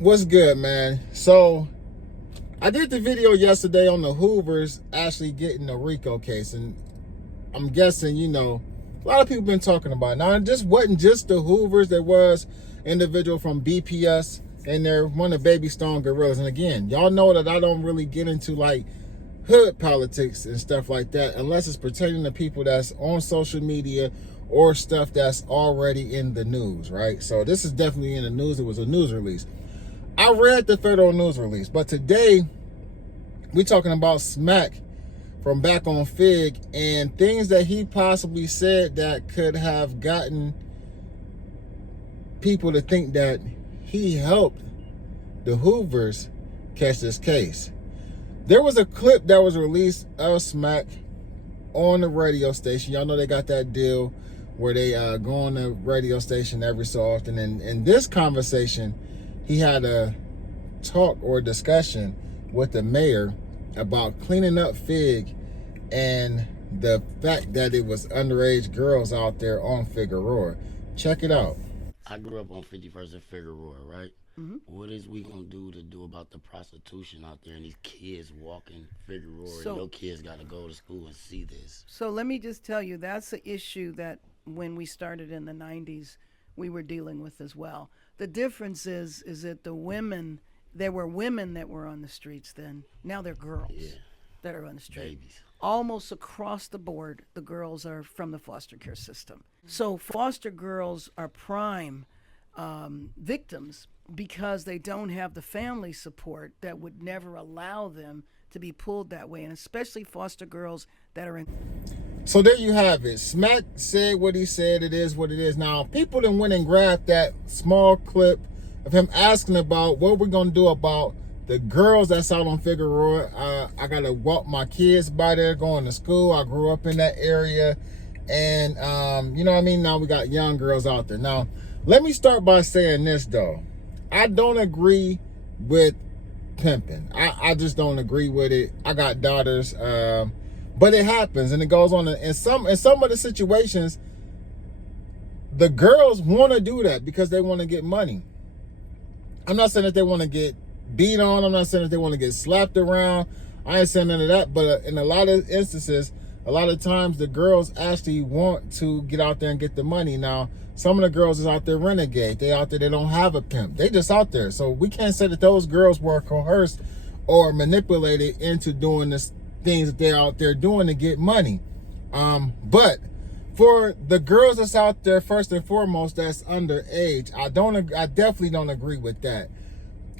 What's good, man? So I did the video yesterday on the Hoovers actually getting the RICO case, and I'm guessing, a lot of people been talking about it. Now, it just wasn't just the Hoovers. There was individual from BPS, and they're one of Baby Stone Gorillas. And again, y'all know that I don't really get into like hood politics and stuff like that unless it's pertaining to people that's on social media or stuff that's already in the news, right? So this is definitely in the news. It was a news release. I read the federal news release, but today we're talking about Smacc from Back On Figg and things that he possibly said that could have gotten people to think that he helped the Hoovers catch this case. There was a clip that was released of Smacc on the radio station. Y'all know they got that deal where they go on the radio station every so often. And in this conversation, he had a talk or discussion with the mayor about cleaning up Figg and the fact that it was underage girls out there on Figueroa. Check it out. I grew up on 51st and Figueroa, right? Mm-hmm. What is we gonna do about the prostitution out there and these kids walking Figueroa? So, your kids gotta go to school and see this. So let me just tell you, that's an issue that when we started in the 90s, we were dealing with as well. The difference is that the women, there were women that were on the streets then. Now they're girls that are on the street. Babies. Almost across the board, the girls are from the foster care system. So foster girls are prime victims because they don't have the family support that would never allow them to be pulled that way, and especially foster girls that are in. So there you have it. Smacc said what he said. It is what it is. Now, people then went and grabbed that small clip of him asking about what we're going to do about the girls that's out on Figueroa. I got to walk my kids by there going to school. I grew up in that area. And, you know what I mean? Now we got young girls out there. Now, let me start by saying this, though. I don't agree with pimping. I just don't agree with it. I got daughters. But it happens and it goes on. In some of the situations, the girls want to do that because they want to get money. I'm not saying that they want to get beat on. I'm not saying that they want to get slapped around. I ain't saying none of that. But in a lot of instances, a lot of times the girls actually want to get out there and get the money. Now, some of the girls is out there renegade. They out there, they don't have a pimp. They just out there. So we can't say that those girls were coerced or manipulated into doing this things that they're out there doing to get money. But for the girls that's out there, first and foremost, that's underage, I definitely don't agree with that.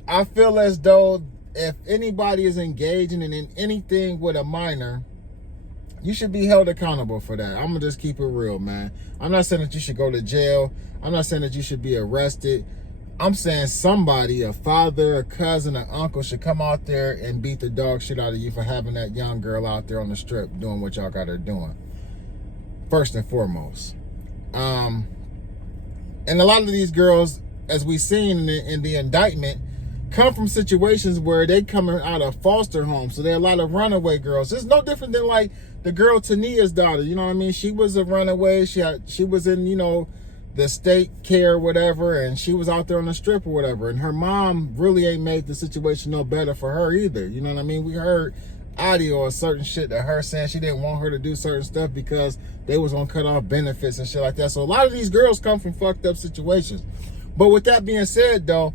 I feel as though if anybody is engaging in anything with a minor, you should be held accountable for that. I'm gonna just keep it real, man. I'm not saying that you should go to jail. I'm not saying that you should be arrested. I'm saying somebody, a father, a cousin, an uncle should come out there and beat the dog shit out of you for having that young girl out there on the strip doing what y'all got her doing. First and foremost. And a lot of these girls, as we've seen in the indictment, come from situations where they coming out of foster homes. So there are a lot of runaway girls. It's no different than like the girl Tania's daughter. You know what I mean? She was a runaway. She was in, the state care, whatever, and she was out there on the strip or whatever. And her mom really ain't made the situation no better for her either. You know what I mean? We heard audio or certain shit that her saying she didn't want her to do certain stuff because they was gonna cut off benefits and shit like that. So a lot of these girls come from fucked up situations. But with that being said, though,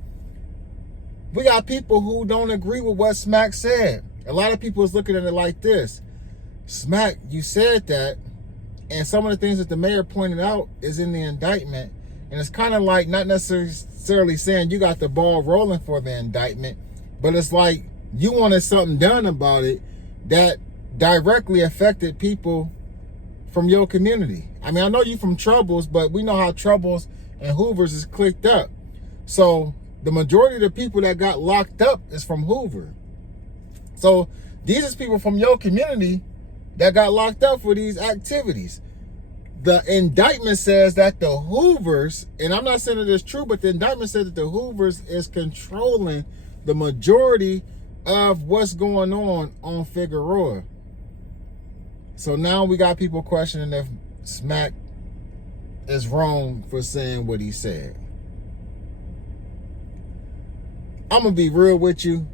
we got people who don't agree with what Smacc said. A lot of people is looking at it like this. Smacc, you said that, and some of the things that the mayor pointed out is in the indictment. And it's kind of like not necessarily saying you got the ball rolling for the indictment, but it's like you wanted something done about it that directly affected people from your community. I mean, I know you from Troubles, but we know how Troubles and Hoovers is clicked up. So the majority of the people that got locked up is from Hoover. So these is people from your community that got locked up for these activities. The indictment says that the Hoovers, and I'm not saying that it's true, but the indictment says that the Hoovers is controlling the majority of what's going on Figueroa. So now we got people questioning if Smacc is wrong for saying what he said. I'm going to be real with you.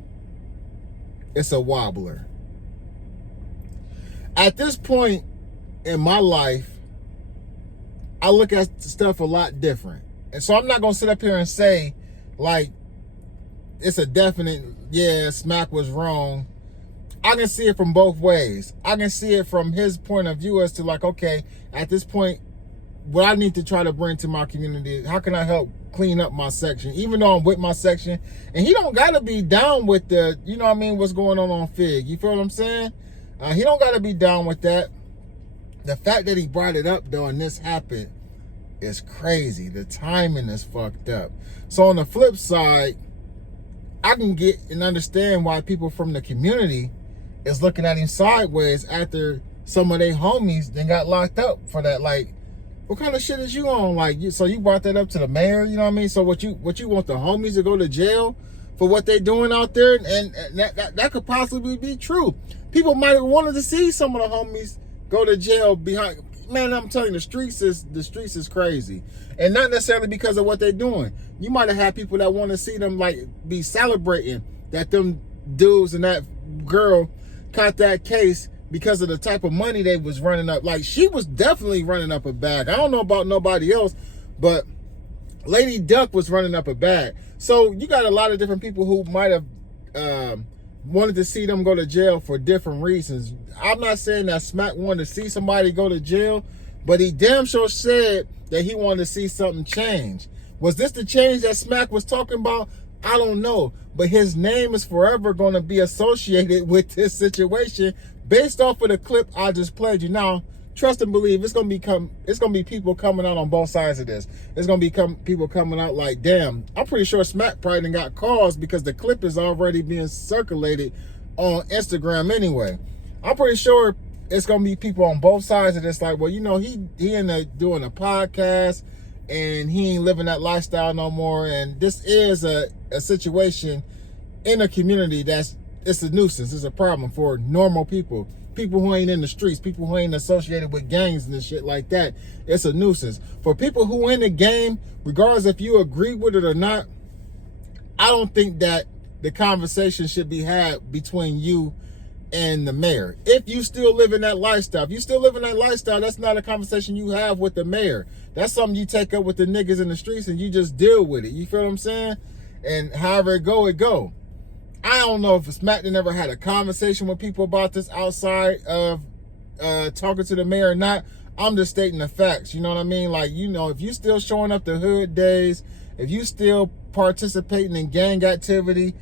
It's a wobbler. At this point in my life, I look at stuff a lot different. And so I'm not going to sit up here and say, like, it's a definite, yeah, Smacc was wrong. I can see it from both ways. I can see it from his point of view as to like, okay, at this point, what I need to try to bring to my community, how can I help clean up my section? Even though I'm with my section, and he don't got to be down with the, you know what I mean, what's going on Figg. You feel what I'm saying? He don't got to be down with that. The fact that he brought it up, though, and this happened is crazy. The timing is fucked up. So on the flip side, I can get and understand why people from the community is looking at him sideways after some of their homies then got locked up for that. Like, what kind of shit is you on? Like, so you brought that up to the mayor, you know what I mean? So what you want the homies to go to jail for what they doing out there? And that could possibly be true. People might have wanted to see some of the homies go to jail behind. Man, I'm telling you, the streets is crazy. And not necessarily because of what they're doing. You might have had people that want to see them like be celebrating that them dudes and that girl caught that case because of the type of money they was running up. Like, she was definitely running up a bag. I don't know about nobody else, but Lady Duck was running up a bag. So you got a lot of different people who might have wanted to see them go to jail for different reasons. I'm not saying that Smacc wanted to see somebody go to jail, but he damn sure said that he wanted to see something change. Was this the change that Smacc was talking about? I don't know, but his name is forever going to be associated with this situation based off of the clip I just played you. Now, trust and believe, it's gonna be people coming out on both sides of this. It's gonna be people coming out like, damn, I'm pretty sure Smacc probably done got calls because the clip is already being circulated on Instagram anyway. I'm pretty sure it's gonna be people on both sides of this, like, well, you know, he ended up doing a podcast and he ain't living that lifestyle no more. And this is a situation in a community it's a nuisance. It's a problem for normal people. People who ain't in the streets, people who ain't associated with gangs and shit like that. It's a nuisance. For people who in the game, regardless if you agree with it or not, I don't think that the conversation should be had between you and the mayor. If you still live in that lifestyle, that's not a conversation you have with the mayor. That's something you take up with the niggas in the streets and you just deal with it. You feel what I'm saying? And however it go. I don't know if Smacc never had a conversation with people about this outside of talking to the mayor or not. I'm just stating the facts. You know what I mean? Like, you know, if you still showing up to hood days, if you still participating in gang activity,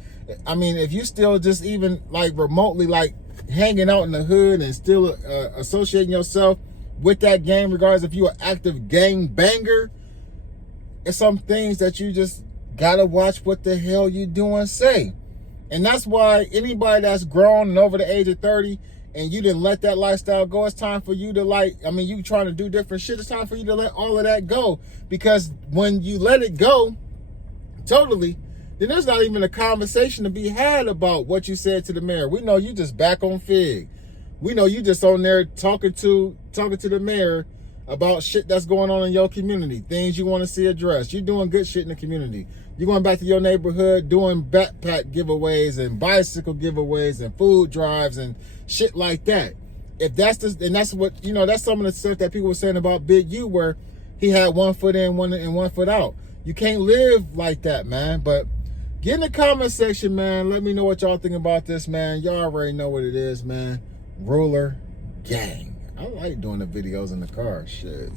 I mean, if you still just even like remotely like hanging out in the hood and still associating yourself with that gang, regardless if you're an active gang banger, it's some things that you just gotta watch what the hell you do and say. And that's why anybody that's grown and over the age of 30 and you didn't let that lifestyle go, it's time for you to you trying to do different shit, it's time for you to let all of that go. Because when you let it go totally, then there's not even a conversation to be had about what you said to the mayor. We know you just back on Figg. We know you just on there talking to the mayor about shit that's going on in your community, things you want to see addressed. You're doing good shit in the community. You're going back to your neighborhood doing backpack giveaways and bicycle giveaways and food drives and shit like that. If that's and that's what, you know, that's some of the stuff that people were saying about Big U, where he had 1 foot in, one foot out. You can't live like that, man. But get in the comment section, man. Let me know what y'all think about this, man. Y'all already know what it is, man. Ruler Gang. I like doing the videos in the car. Shit.